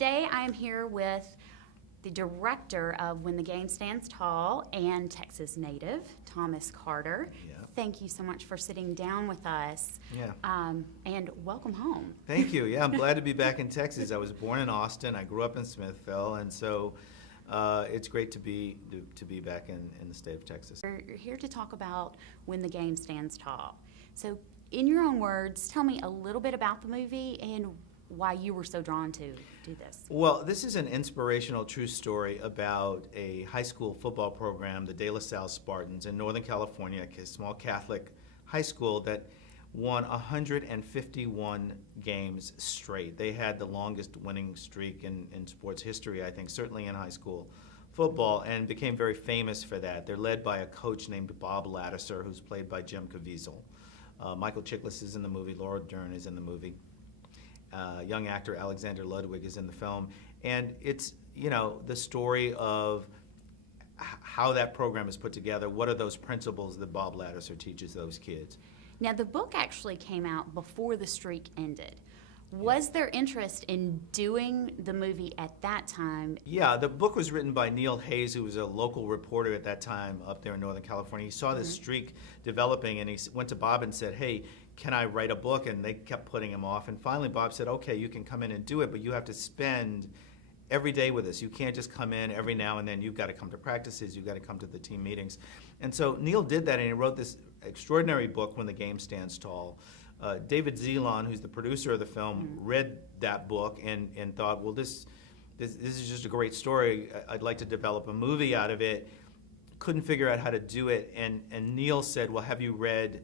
today I am here with the director of When the Game Stands Tall and Texas native, Thomas Carter. Yeah. Thank you so much for sitting down with us. Yeah. And welcome home. Thank you. Yeah, I'm glad to be back in Texas. I was born in Austin. I grew up in Smithville, and so it's great to be back in the state of Texas. You're here to talk about When the Game Stands Tall. So, in your own words, tell me a little bit about the movie and why you were so drawn to do this. Well, this is an inspirational true story about a high school football program, the De La Salle Spartans in Northern California, a small Catholic high school that won 151 games straight. They had the longest winning streak in sports history, I think, certainly in high school football, and became very famous for that. They're led by a coach named Bob Ladouceur, who's played by Jim Caviezel. Michael Chiklis is in the movie. Laura Dern is in the movie. Young actor Alexander Ludwig is in the film. And it's, the story of how that program is put together. What are those principles that Bob Ladouceur teaches those kids? Now, the book actually came out before the streak ended. Was there interest in doing the movie at that time? Yeah, the book was written by Neil Hayes, who was a local reporter at that time up there in Northern California. He saw this streak developing, and he went to Bob and said, hey, can I write a book? And they kept putting him off. And finally, Bob said, okay, you can come in and do it, but you have to spend every day with us. You can't just come in every now and then. You've got to come to practices. You've got to come to the team meetings. And so Neil did that, and he wrote this extraordinary book, When the Game Stands Tall. David Zelon, who's the producer of the film, read that book and thought, well, this is just a great story. I'd like to develop a movie out of it. Couldn't figure out how to do it. And Neil said, well, have you read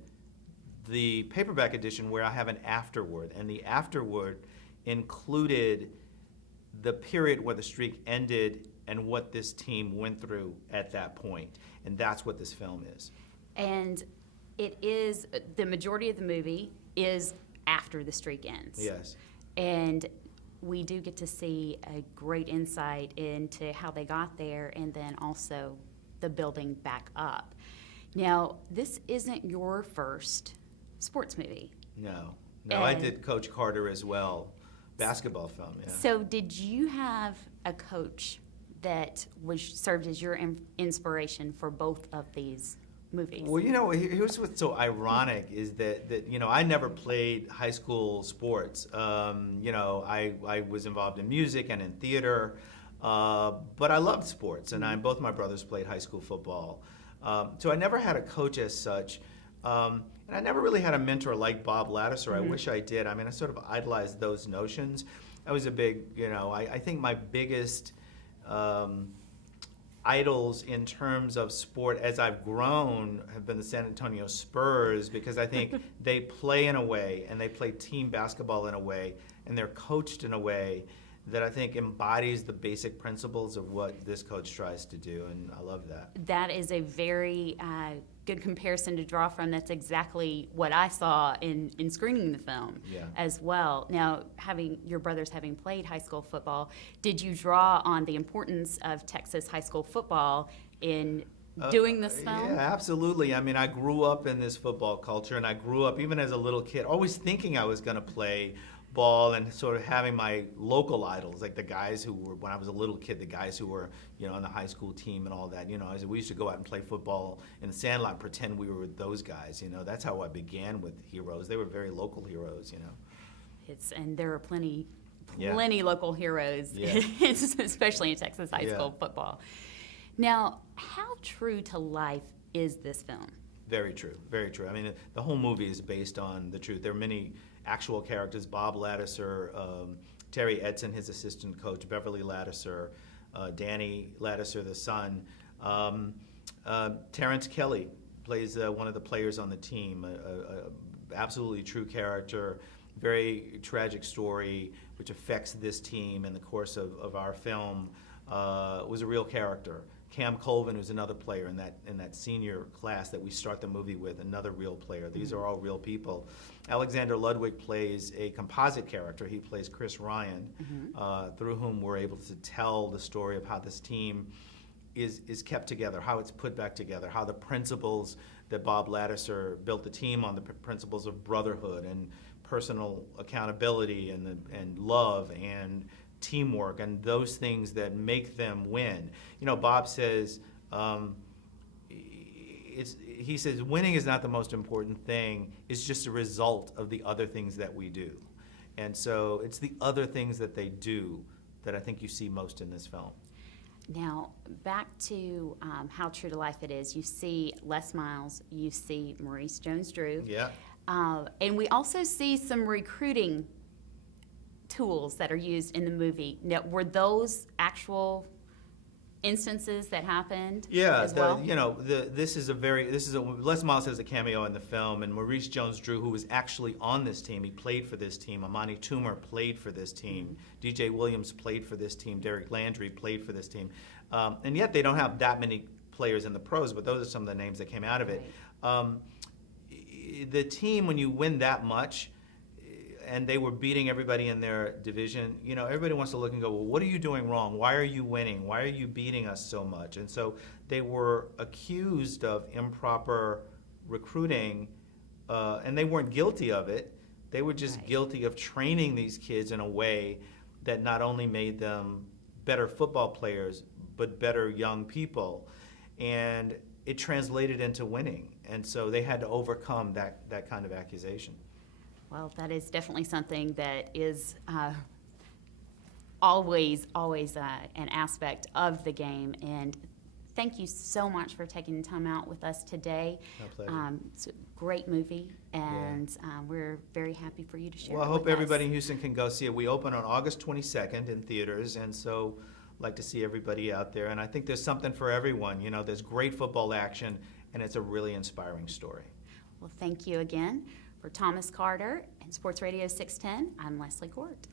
the paperback edition where I have an afterword? And the afterword included the period where the streak ended and what this team went through at that point. And that's what this film is. And it is, the majority of the movie is after the streak ends. Yes. And we do get to see a great insight into how they got there and then also the building back up. Now, this isn't your first sports movie. No, I did Coach Carter as well, basketball film, yeah. So did you have a coach that served as your inspiration for both of these movies? Well, here's what's so ironic is that I never played high school sports. I was involved in music and in theater, but I loved sports, and both my brothers played high school football. So I never had a coach as such. And I never really had a mentor like Bob Ladouceur. I wish I did. I mean, I sort of idolized those notions. I was a big, I think my biggest idols in terms of sport as I've grown have been the San Antonio Spurs, because I think they play in a way, and they play team basketball in a way, and they're coached in a way that I think embodies the basic principles of what this coach tries to do, and I love that. That is a very good comparison to draw from. That's exactly what I saw in screening the film as well. Now, your brothers having played high school football, did you draw on the importance of Texas high school football in doing this film? Yeah, absolutely. I mean, I grew up in this football culture, and I grew up, even as a little kid, always thinking I was going to play ball and sort of having my local idols, like the guys who were, when I was a little kid, the guys who were, on the high school team and all that. We used to go out and play football in the sandlot and pretend we were with those guys. That's how I began with heroes. They were very local heroes. And there are plenty local heroes, especially in Texas high school football. Now, how true to life is this film? Very true, very true. I mean, the whole movie is based on the truth. There are many actual characters: Bob Ladouceur, Terrry Eidson, his assistant coach, Beverly Ladouceur, Danny Ladouceur, the son. Terrence Kelly plays one of the players on the team, a absolutely true character, very tragic story which affects this team in the course of our film. Was a real character. Cam Colvin, who's another player in that senior class that we start the movie with, another real player. These are all real people. Alexander Ludwig plays a composite character. He plays Chris Ryan, through whom we're able to tell the story of how this team is kept together, how it's put back together, how the principles that Bob Ladouceur built the team on, the principles of brotherhood and personal accountability and love and teamwork and those things that make them win. You know, Bob says, he says winning is not the most important thing, it's just a result of the other things that we do. And so it's the other things that they do that I think you see most in this film. Now, back to how true to life it is. You see Les Miles, you see Maurice Jones-Drew. Yeah. And we also see some recruiting tools that are used in the movie. Now, were those actual instances that happened? Yeah, as well? Les Miles has a cameo in the film, and Maurice Jones-Drew, who was actually on this team, he played for this team. Amani Toomer played for this team. DJ Williams played for this team. Derek Landry played for this team. And yet they don't have that many players in the pros, but those are some of the names that came out of it. The team, when you win that much, and they were beating everybody in their division, you know, everybody wants to look and go, well, what are you doing wrong? Why are you winning? Why are you beating us so much? And so they were accused of improper recruiting, and they weren't guilty of it. They were just guilty of training these kids in a way that not only made them better football players, but better young people. And it translated into winning. And so they had to overcome that kind of accusation. Well, that is definitely something that is always an aspect of the game. And thank you so much for taking the time out with us today. My pleasure. It's a great movie, and we're very happy for you to share it Well, I hope with everybody us. in Houston can go see it. We open on August 22nd in theaters, and so I'd like to see everybody out there. And I think there's something for everyone. You know, there's great football action, and it's a really inspiring story. Well, thank you again. For Thomas Carter and Sports Radio 610, I'm Leslie Koerdt.